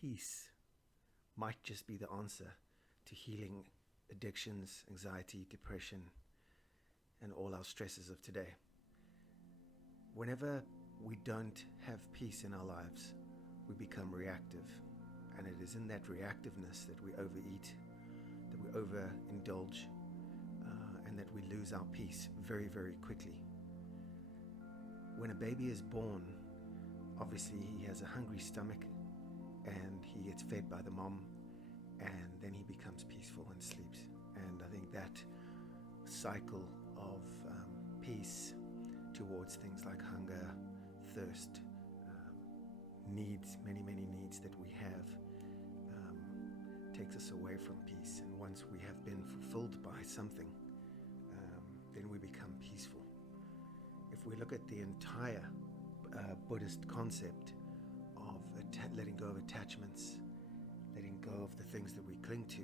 peace might just be the answer to healing addictions, anxiety, depression, and all our stresses of today. Whenever we don't have peace in our lives, we become reactive. And it is in that reactiveness that we overeat, that we overindulge, and that we lose our peace very, very quickly. When a baby is born, obviously he has a hungry stomach and he gets fed by the mom, and then he becomes peaceful and sleeps. And I think that cycle of peace towards things like hunger, thirst, needs, many needs that we have, takes us away from peace. And once we have been fulfilled by something, then we become peaceful. If we look at the entire Buddhist concept of letting go of attachments, letting go of the things that we cling to,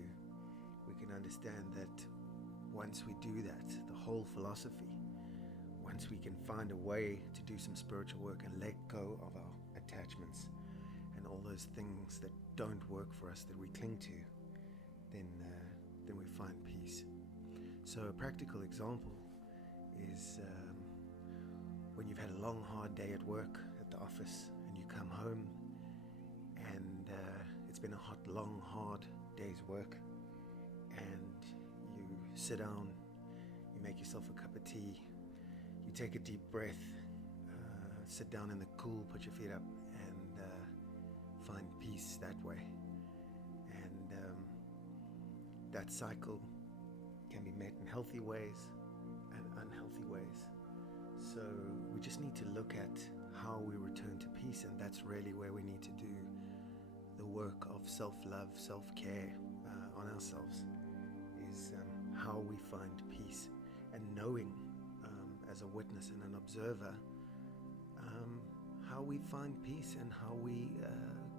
we can understand that once we do that, the whole philosophy, once we can find a way to do some spiritual work and let go of our attachments and all those things that don't work for us that we cling to, then we find peace. So a practical example is when you've had a long, hard day at work, at the office, and you come home and it's been a hot, long, hard day's work, and you sit down, you make yourself a cup of tea, you take a deep breath, sit down in the cool, put your feet up, and find peace that way. And that cycle can be met in healthy ways and unhealthy ways. So we just need to look at how we return to peace, and that's really where we need to do the work of self-love, self-care on ourselves, is how we find peace, and knowing as a witness and an observer how we find peace and how we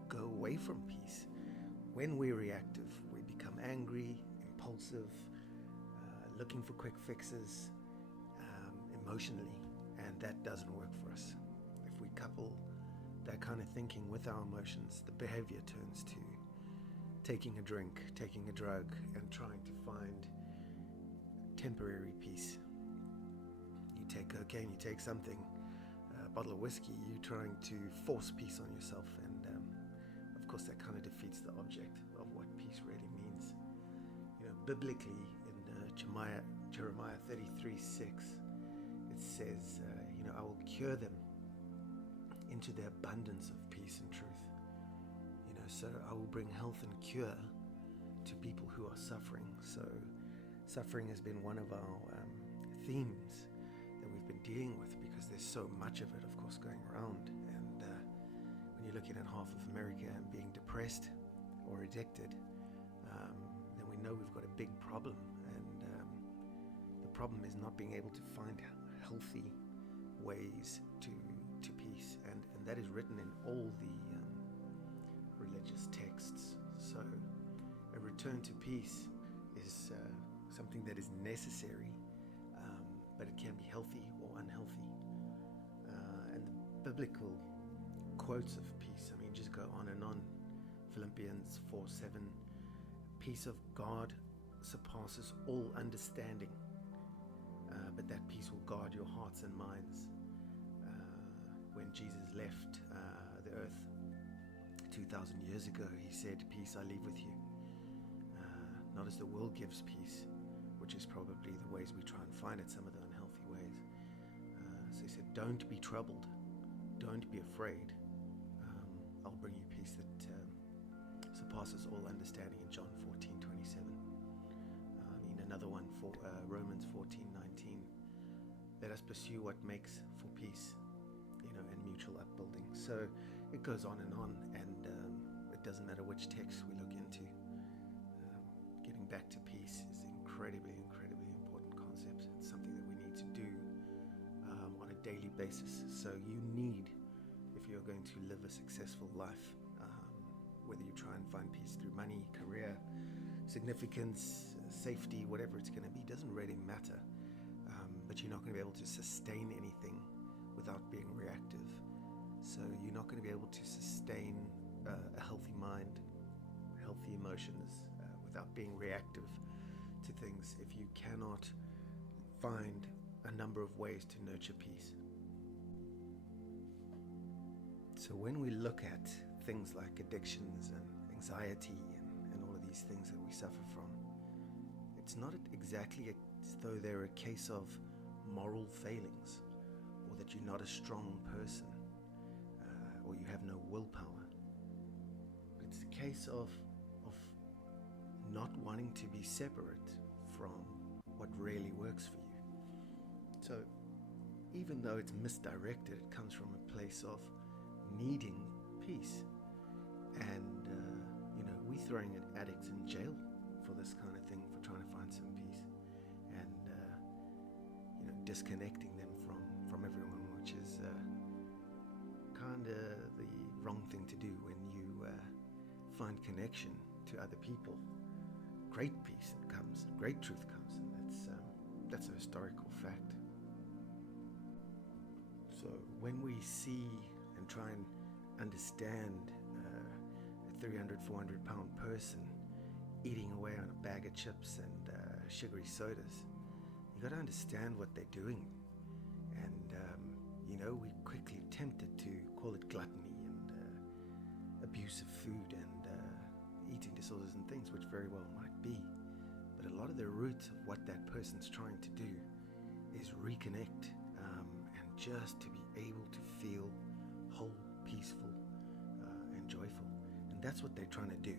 go away from peace. When we're reactive, we become angry, impulsive, looking for quick fixes emotionally, and that doesn't work for us. If we couple that kind of thinking with our emotions, the behavior turns to taking a drink, taking a drug, and trying to find temporary peace. You take cocaine, you take something, a bottle of whiskey, you're trying to force peace on yourself, and of course that kind of defeats the object of what peace really means. You know, biblically in Jeremiah 33:6, it says, I will cure them into the abundance of peace and truth. So I will bring health and cure to people who are suffering. So suffering has been one of our themes that we've been dealing with, because there's so much of it, of course, going around. And when you're looking at half of America and being depressed or addicted, then we know we've got a big problem. And the problem is not being able to find healthy ways to peace, and that is written in all the religious texts. So a return to peace is something that is necessary, but it can be healthy or unhealthy. And the biblical quotes of peace, just go on and on. Philippians 4:7, peace of God surpasses all understanding, but that peace will guard your hearts and minds. When Jesus left the earth 2,000 years ago, he said, peace I leave with you. Not as the world gives peace, which is probably the ways we try and find it, some of the unhealthy ways. So he said, don't be troubled, don't be afraid. I'll bring you peace that surpasses all understanding, in John 14:27. Another one for Romans 14:19. Let us pursue what makes for peace, and mutual upbuilding. So it goes on, and it doesn't matter which text we look into. Getting back to peace is incredibly important concept. It's something that we need to do on a daily basis. So you need, if you're going to live a successful life, whether you try and find peace through money, career, significance, safety, whatever it's going to be, doesn't really matter. But you're not going to be able to sustain anything without being reactive. So you're not going to be able to sustain a healthy mind, emotions, without being reactive to things, if you cannot find a number of ways to nurture peace. So when we look at things like addictions and anxiety and all of these things that we suffer from, it's not exactly as though they're a case of moral failings, or that you're not a strong person, or you have no willpower. It's a case of not wanting to be separate from what really works for you. So even though it's misdirected, it comes from a place of needing peace. And we're throwing addicts in jail for this kind of thing, for trying to find some peace, and disconnecting them from everyone, which is kind of the wrong thing to do. When you find connection to other people, great peace comes, great truth comes, and that's a historical fact. So when we see and try and understand a 300, 400 pound person eating away on a bag of chips and sugary sodas, you got to understand what they're doing. And we're quickly tempted to call it gluttony and abuse of food and eating disorders and things, which very well might be. But a lot of the root of what that person's trying to do is reconnect, and just to be able to feel whole, peaceful, and joyful. And that's what they're trying to do.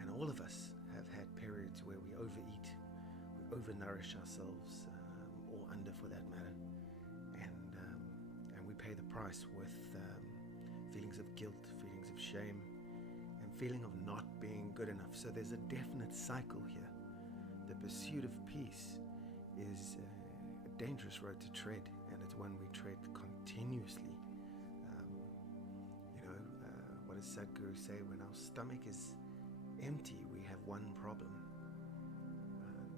And all of us have had periods where we overeat, we overnourish ourselves, or under for that matter, and we pay the price with feelings of guilt, feelings of shame, and feeling of not being good enough. So there's a definite cycle here. The pursuit of peace is a dangerous road to tread, and it's one we tread continuously. What does Sadhguru say? When our stomach is empty, we have one problem.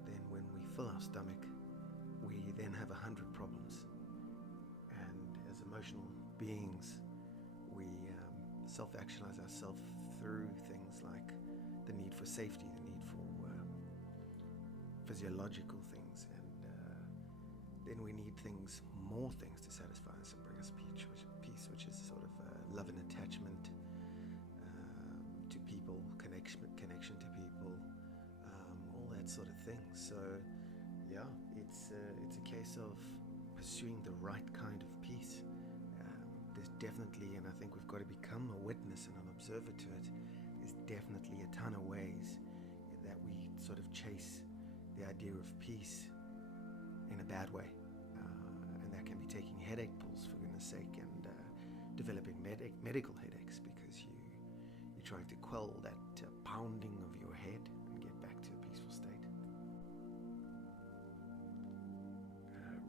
Then when we fill our stomach, we then have 100 problems. And as emotional beings, we self-actualize ourselves through things like the need for safety, the need for physiological things, and then we need more things to satisfy us and bring us peace, which is sort of love and attachment to people, connection to people, all that sort of thing. So yeah, it's a case of pursuing the right kind of peace. There's definitely, and I think we've got to become a witness and an observer to it, there's definitely a ton of ways that we sort of chase the idea of peace in a bad way, and that can be taking headache pills, for goodness sake, and developing medical headaches because you're trying to quell that pounding of your head and get back to a peaceful state.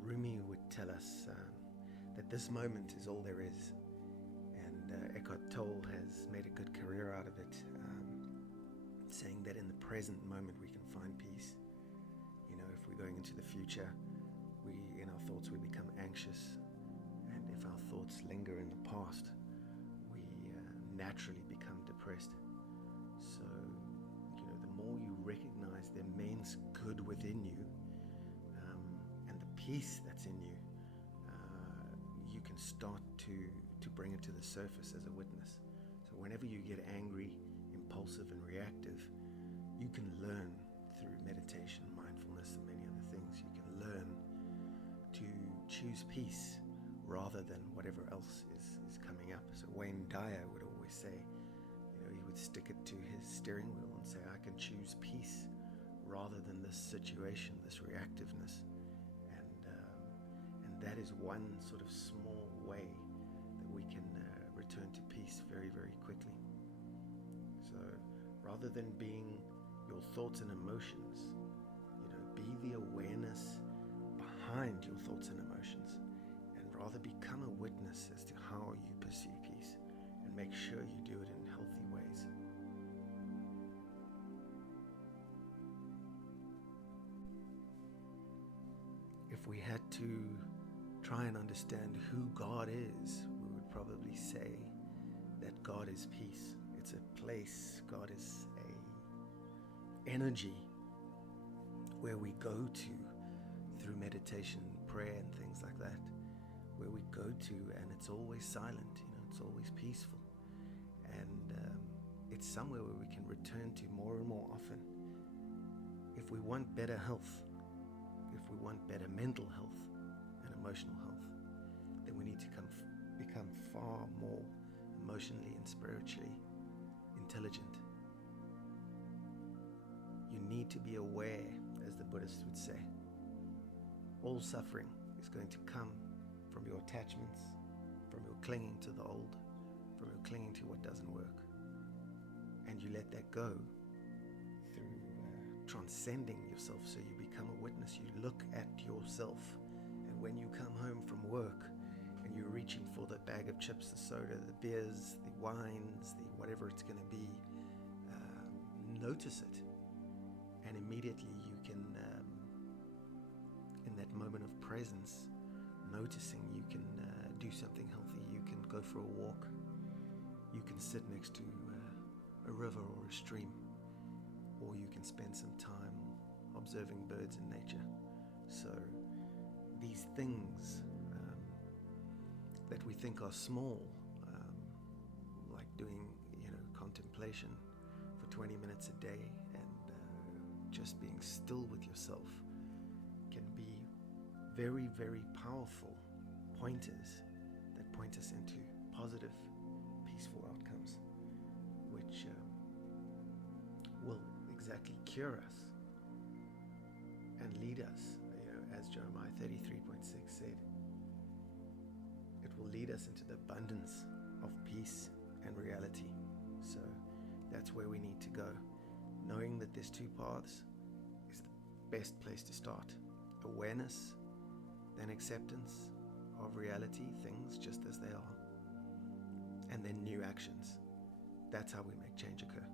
Rumi would tell us that this moment is all there is, and Eckhart Tolle has made a good career out of it, saying that in the present moment we can find peace. If we're going into the future, in our thoughts we become anxious, and if our thoughts linger in the past, we naturally become depressed. So the more you recognize the immense good within you, and the peace that's in you, you can start to bring it to the surface as a witness. So whenever you get angry, impulsive and reactive, you can learn through meditation, mindfulness, and many other things. You can learn to choose peace rather than whatever else is coming up. So Wayne Dyer would always say, he would stick it to his steering wheel and say, I can choose peace rather than this situation, this reactiveness. And that is one sort of small way that we can return to peace very, very quickly. So rather than being your thoughts and emotions, be the awareness behind your thoughts and emotions, and rather become a witness as to how you pursue peace, and make sure you do it in healthy ways. If we had to try and understand who God is, we would probably say that God is peace. It's a place. God is energy where we go to through meditation, prayer, and things like that, where we go to and it's always silent, it's always peaceful. And it's somewhere where we can return to more and more often. If we want better health, if we want better mental health and emotional health, then we need to become far more emotionally and spiritually intelligent. You need to be aware, as the Buddhists would say. All suffering is going to come from your attachments, from your clinging to the old, from your clinging to what doesn't work. And you let that go through transcending yourself, so you become a witness. You look at yourself, and when you come home from work and you're reaching for the bag of chips, the soda, the beers, the wines, the whatever it's going to be, notice it. And immediately you can, in that moment of presence, noticing, you can do something healthy. You can go for a walk. You can sit next to a river or a stream, or you can spend some time observing birds in nature. So these things that we think are small, like doing contemplation for 20 minutes a day and just being still with yourself, can be very, very powerful pointers that point us into positive, peaceful outcomes, which will exactly cure us and lead us, as Jeremiah 33:6 said, it will lead us into the abundance of peace and reality. So that's where we need to go. Knowing that there's two paths is the best place to start. Awareness, then acceptance of reality, things just as they are, and then new actions. That's how we make change occur.